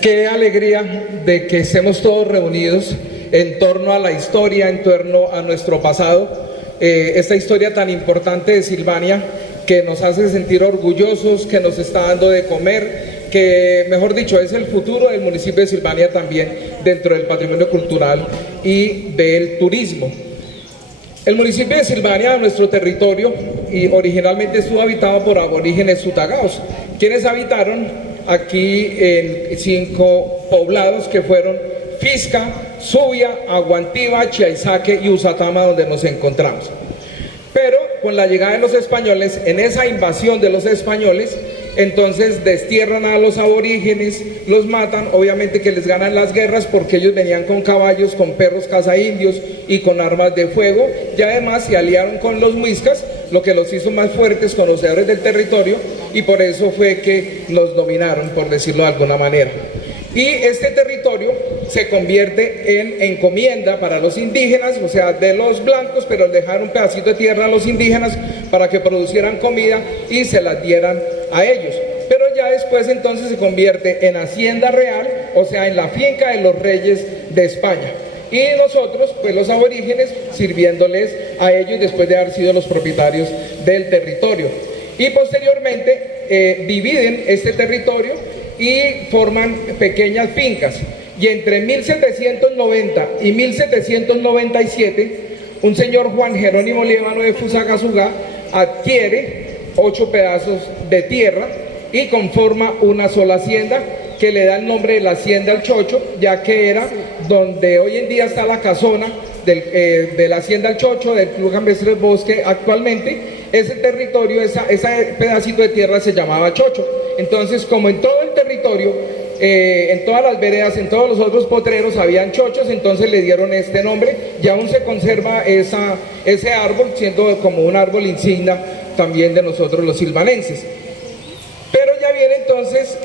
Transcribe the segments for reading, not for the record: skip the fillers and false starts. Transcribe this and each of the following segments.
Qué alegría de que estemos todos reunidos en torno a la historia, en torno a nuestro pasado, esta historia tan importante de Silvania, que nos hace sentir orgullosos, que nos está dando de comer, que, mejor dicho, es el futuro del municipio de Silvania también dentro del patrimonio cultural y del turismo. El municipio de Silvania, nuestro territorio, y originalmente estuvo habitado por aborígenes sutagaos, quienes habitaron aquí en 5 poblados que fueron Fisca, Subia, Aguantiva, Chiaizaque y Usatama, donde nos encontramos. Pero con la llegada de los españoles, en esa invasión de los españoles, entonces destierran a los aborígenes, los matan, obviamente que les ganan las guerras porque ellos venían con caballos, con perros cazaindios y con armas de fuego, y además se aliaron con los muiscas, lo que los hizo más fuertes, conocedores del territorio, y por eso fue que los dominaron, por decirlo de alguna manera. Y este territorio se convierte en encomienda para los indígenas, o sea, de los blancos, pero dejaron un pedacito de tierra a los indígenas para que producieran comida y se las dieran a ellos. Pero ya después entonces se convierte en hacienda real, o sea, en la finca de los reyes de España. Y nosotros, pues los aborígenes, sirviéndoles a ellos después de haber sido los propietarios del territorio. Y posteriormente dividen este territorio y forman pequeñas fincas. Y entre 1790 y 1797, un señor Juan Jerónimo Líbano de Fusagasugá adquiere 8 pedazos de tierra y conforma una sola hacienda que le da el nombre de la Hacienda El Chocho, ya que era donde hoy en día está la casona de la Hacienda El Chocho, del Club Campestre del Bosque actualmente. Ese territorio, ese pedacito de tierra se llamaba Chocho. Entonces, como en todo el territorio, en todas las veredas, en todos los otros potreros habían chochos, entonces le dieron este nombre y aún se conserva ese árbol, siendo como un árbol insignia también de nosotros los silvanenses. Pero ya viene entonces,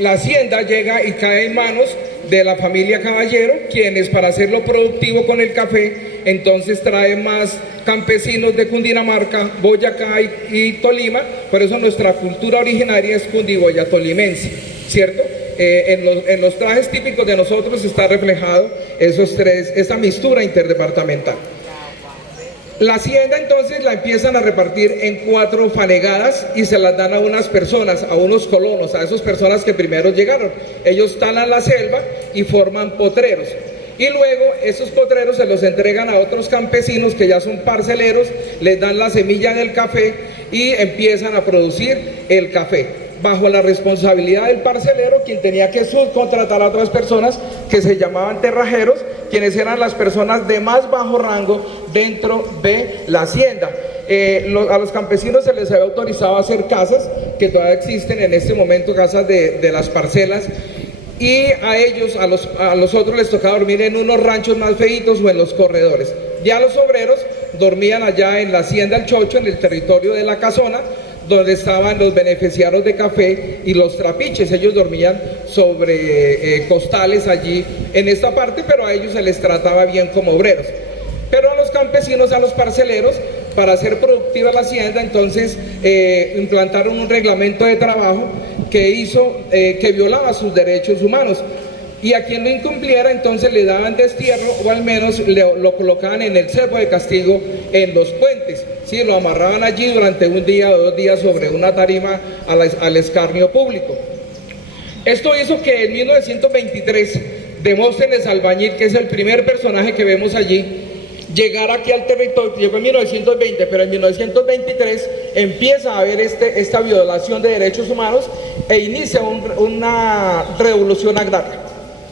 la hacienda llega y cae en manos de la familia Caballero, quienes para hacerlo productivo con el café, entonces traen más campesinos de Cundinamarca, Boyacá y Tolima. Por eso nuestra cultura originaria es cundiboya tolimense, ¿cierto? En los trajes típicos de nosotros está reflejado esa mistura interdepartamental. La hacienda entonces la empiezan a repartir en 4 fanegadas y se las dan a unas personas, a unos colonos, a esas personas que primero llegaron. Ellos talan la selva y forman potreros. Y luego esos potreros se los entregan a otros campesinos que ya son parceleros, les dan la semilla del café y empiezan a producir el café, bajo la responsabilidad del parcelero, quien tenía que subcontratar a otras personas que se llamaban terrajeros, quienes eran las personas de más bajo rango dentro de la hacienda. A los campesinos se les había autorizado a hacer casas, que todavía existen en este momento, casas de las parcelas, y a ellos, a los otros les tocaba dormir en unos ranchos más feitos o en los corredores. Ya los obreros dormían allá en la Hacienda El Chocho, en el territorio de la casona, donde estaban los beneficiarios de café y los trapiches. Ellos dormían sobre costales allí en esta parte, pero a ellos se les trataba bien como obreros. Pero a los campesinos, a los parceleros, para hacer productiva la hacienda, entonces implantaron un reglamento de trabajo que violaba sus derechos humanos. Y a quien lo incumpliera, entonces le daban destierro, o al menos lo colocaban en el cepo de castigo en los puentes. Sí, lo amarraban allí durante un día o 2 días sobre una tarima al escarnio público. Esto hizo que en 1923 Demóstenes Albañil, que es el primer personaje que vemos allí, llegara aquí al territorio. Llegó en 1920, pero en 1923 empieza a haber esta violación de derechos humanos e inicia una revolución agraria.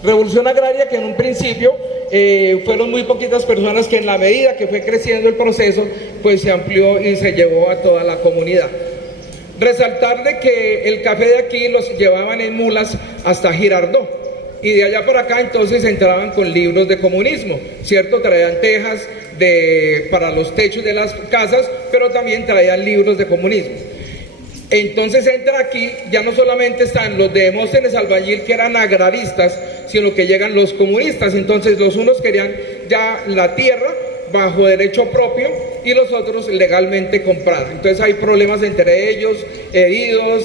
Revolución agraria que en un principio fueron muy poquitas personas, que en la medida que fue creciendo el proceso, pues se amplió y se llevó a toda la comunidad. Resaltar de que el café de aquí los llevaban en mulas hasta Girardot, y de allá para acá entonces entraban con libros de comunismo, ¿cierto? Traían tejas para los techos de las casas, pero también traían libros de comunismo. Entonces entra aquí, ya no solamente están los de Demóstenes Albañil, que eran agraristas, sino que llegan los comunistas. Entonces los unos querían ya la tierra bajo derecho propio y los otros legalmente comprada. Entonces hay problemas entre ellos, heridos,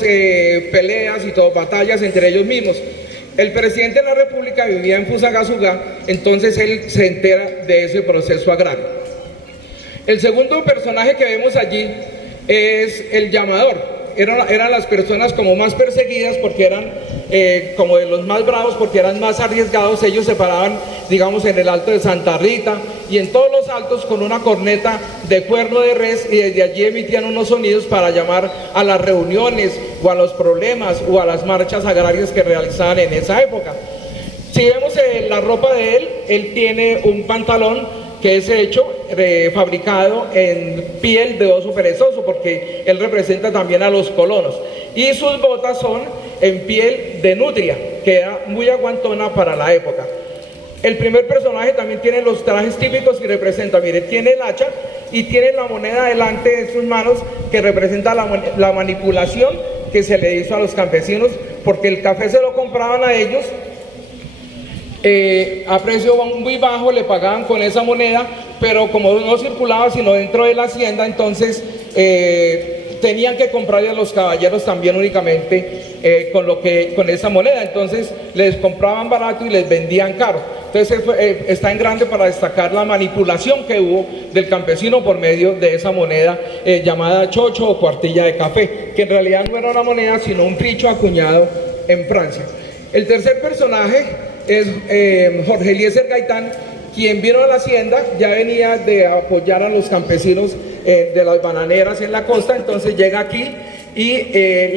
peleas y todo, batallas entre ellos mismos. El presidente de la República vivía en Fusagasugá, entonces él se entera de ese proceso agrario. El segundo personaje que vemos allí es el llamador. Eran las personas como más perseguidas porque eran como de los más bravos, porque eran más arriesgados. Ellos se paraban, digamos, en el Alto de Santa Rita y en todos los altos con una corneta de cuerno de res, y desde allí emitían unos sonidos para llamar a las reuniones o a los problemas o a las marchas agrarias que realizaban en esa época. Si vemos la ropa de él, él tiene un pantalón que es hecho, fabricado en piel de oso perezoso, porque él representa también a los colonos, y sus botas son en piel de nutria, que era muy aguantona para la época. El primer personaje también tiene los trajes típicos y representa, mire, tiene el hacha y tiene la moneda delante de sus manos, que representa la manipulación que se le hizo a los campesinos, porque el café se lo compraban a ellos a precio muy bajo, le pagaban con esa moneda, pero como no circulaba sino dentro de la hacienda, entonces tenían que comprarle a los caballeros también únicamente con esa moneda. Entonces les compraban barato y les vendían caro. Entonces está en grande para destacar la manipulación que hubo del campesino por medio de esa moneda llamada chocho o cuartilla de café, que en realidad no era una moneda sino un ficho acuñado en Francia. El tercer personaje es Jorge Eliezer Gaitán, quien vino a la hacienda, ya venía de apoyar a los campesinos de las bananeras en la costa. Entonces llega aquí y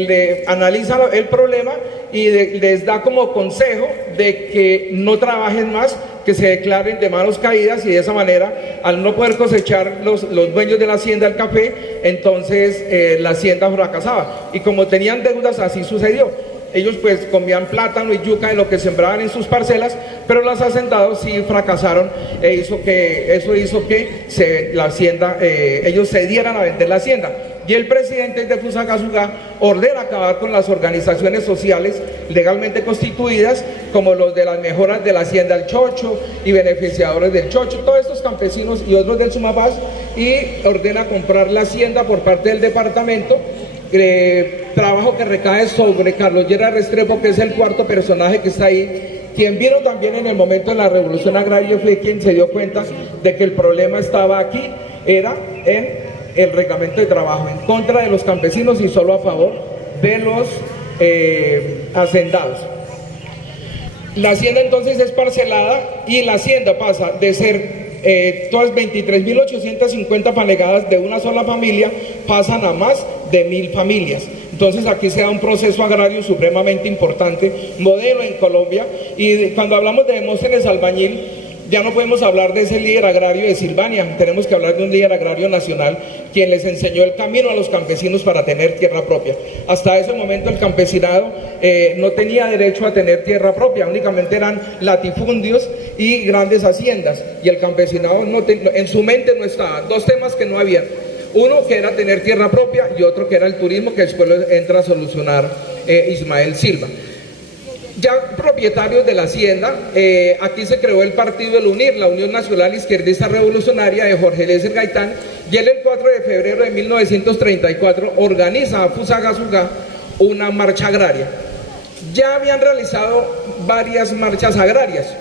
le analiza el problema y les da como consejo de que no trabajen más, que se declaren de manos caídas, y de esa manera, al no poder cosechar los dueños de la hacienda el café, entonces la hacienda fracasaba, y como tenían deudas, así sucedió. Ellos pues comían plátano y yuca de lo que sembraban en sus parcelas, pero los hacendados sí fracasaron, eso hizo que la hacienda, ellos cedieran a vender la hacienda. Y el presidente de Fusagasugá ordena acabar con las organizaciones sociales legalmente constituidas, como los de las mejoras de la hacienda del Chocho y beneficiadores del Chocho, todos estos campesinos y otros del Sumapaz, y ordena comprar la hacienda por parte del departamento. Trabajo que recae sobre Carlos Llera Restrepo, que es el cuarto personaje que está ahí, quien vino también en el momento de la revolución agraria, fue quien se dio cuenta de que el problema estaba aquí, era en el reglamento de trabajo, en contra de los campesinos y solo a favor de los hacendados. La hacienda entonces es parcelada, y la hacienda pasa de ser todas 23.850 fanegadas de una sola familia, pasan a más de 1.000 familias. Entonces aquí se da un proceso agrario supremamente importante, modelo en Colombia. Y cuando hablamos de Demóstenes Albañil, ya no podemos hablar de ese líder agrario de Silvania, tenemos que hablar de un líder agrario nacional, quien les enseñó el camino a los campesinos para tener tierra propia. Hasta ese momento el campesinado no tenía derecho a tener tierra propia, únicamente eran latifundios y grandes haciendas, y el campesinado en su mente no estaba. Dos temas que no había: uno, que era tener tierra propia, y otro, que era el turismo, que después entra a solucionar Ismael Silva. Ya propietarios de la hacienda, aquí se creó el partido del UNIR, la Unión Nacional Izquierdista Revolucionaria de Jorge Eliezer Gaitán, y él el 4 de febrero de 1934 organiza a Fusagasugá una marcha agraria. Ya habían realizado varias marchas agrarias.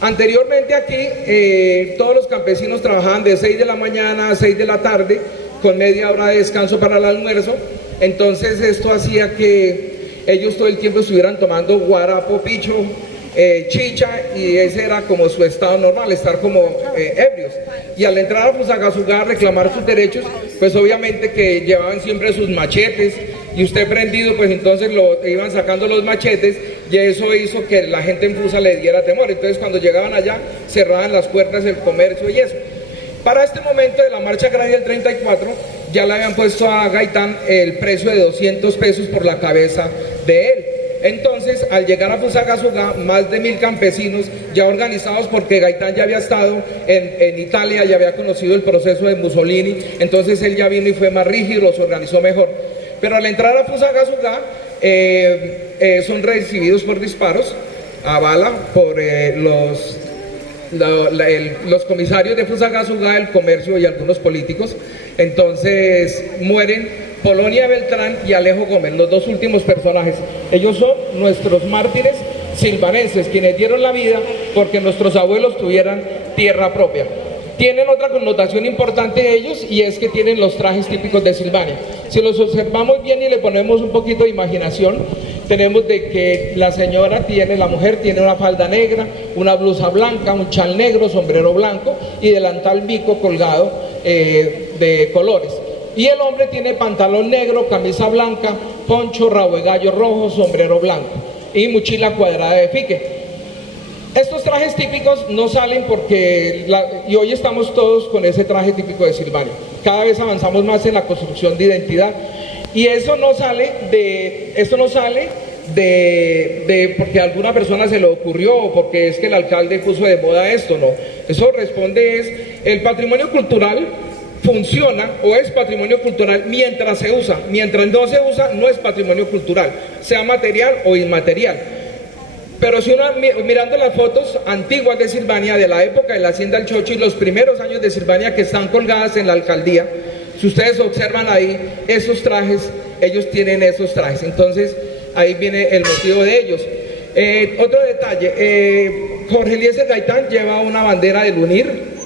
Anteriormente aquí todos los campesinos trabajaban de 6 de la mañana a 6 de la tarde, con media hora de descanso para el almuerzo. Entonces esto hacía que ellos todo el tiempo estuvieran tomando guarapo, picho, chicha, y ese era como su estado normal, estar como ebrios. Y al entrar a Fusagasugá a reclamar sus derechos, pues obviamente que llevaban siempre sus machetes, y usted prendido, pues entonces iban sacando los machetes, y eso hizo que la gente en Fusa le diera temor. Entonces cuando llegaban allá, cerraban las puertas del comercio y eso. Para este momento de la marcha agraria del 34, ya le habían puesto a Gaitán el precio de 200 pesos por la cabeza de él. Entonces, al llegar a Fusagasugá, más de 1.000 campesinos ya organizados, porque Gaitán ya había estado en Italia, ya había conocido el proceso de Mussolini, entonces él ya vino y fue más rígido, los organizó mejor. Pero al entrar a Fusagasugá, son recibidos por disparos a bala por los comisarios de Fusagasugá, el comercio y algunos políticos. Entonces mueren Polonia Beltrán y Alejo Gómez, los dos últimos personajes. Ellos son nuestros mártires, silvanenses, quienes dieron la vida porque nuestros abuelos tuvieran tierra propia. Tienen otra connotación importante ellos, y es que tienen los trajes típicos de Silvania. Si los observamos bien y le ponemos un poquito de imaginación, tenemos de que la mujer tiene una falda negra, una blusa blanca, un chal negro, sombrero blanco y delantal bico colgado de colores. Y el hombre tiene pantalón negro, camisa blanca, poncho, rabo de gallo rojo, sombrero blanco y mochila cuadrada de fique. Estos trajes típicos no salen y hoy estamos todos con ese traje típico de Silvania. Cada vez avanzamos más en la construcción de identidad, y eso no sale porque a alguna persona se le ocurrió o porque es que el alcalde puso de moda esto, no. Eso responde el patrimonio cultural funciona o es patrimonio cultural mientras se usa. Mientras no se usa, no es patrimonio cultural, sea material o inmaterial. Pero si uno, mirando las fotos antiguas de Silvania, de la época de la Hacienda El Chocho y los primeros años de Silvania que están colgadas en la alcaldía, si ustedes observan ahí esos trajes, ellos tienen esos trajes. Entonces, ahí viene el motivo de ellos. Otro detalle, Jorge Eliezer Gaitán lleva una bandera del UNIR,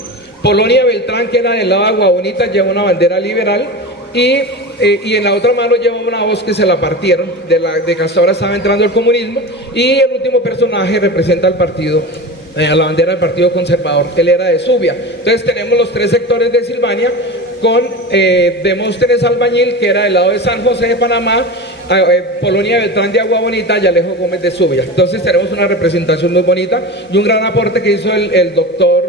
Polonia Beltrán, que era del lado de Agua Bonita, lleva una bandera liberal, y en la otra mano lleva una hoz que se la partieron, de que hasta ahora estaba entrando el comunismo, y el último personaje representa al partido, a la bandera del Partido Conservador, él era de Zubia. Entonces tenemos los tres sectores de Silvania, con Demóstenes Albañil, que era del lado de San José de Panamá, Polonia Beltrán de Agua Bonita y Alejo Gómez de Zubia. Entonces tenemos una representación muy bonita y un gran aporte que hizo el doctor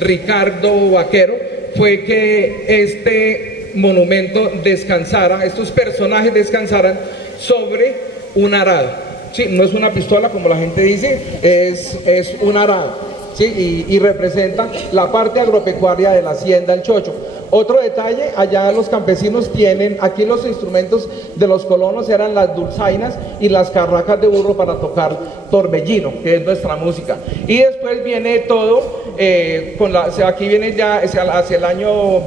Ricardo Vaquero fue que este monumento descansara, estos personajes descansaran sobre un arado. Sí, no es una pistola como la gente dice, es un arado, ¿sí? Y representa la parte agropecuaria de la Hacienda El Chocho. Otro detalle, allá los campesinos tienen, aquí los instrumentos de los colonos eran las dulzainas y las carracas de burro para tocar torbellino, que es nuestra música. Y después viene todo, aquí viene ya hacia el año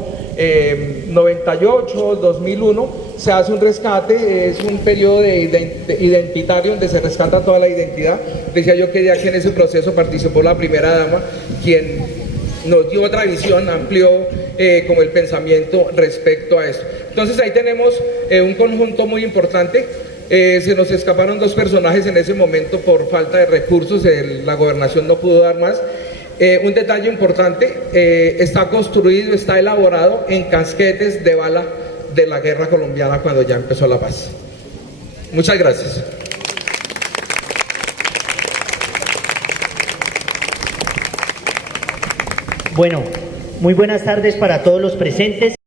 98, 2001, se hace un rescate, es un periodo identitario donde se rescata toda la identidad. Decía yo que en ese proceso participó la primera dama, quien nos dio otra visión, amplió como el pensamiento respecto a eso. Entonces ahí tenemos un conjunto muy importante. Se nos escaparon dos personajes en ese momento por falta de recursos, la gobernación no pudo dar más. Un detalle importante, está construido, está elaborado en casquetes de bala de la guerra colombiana cuando ya empezó la paz. Muchas gracias. Bueno, muy buenas tardes para todos los presentes.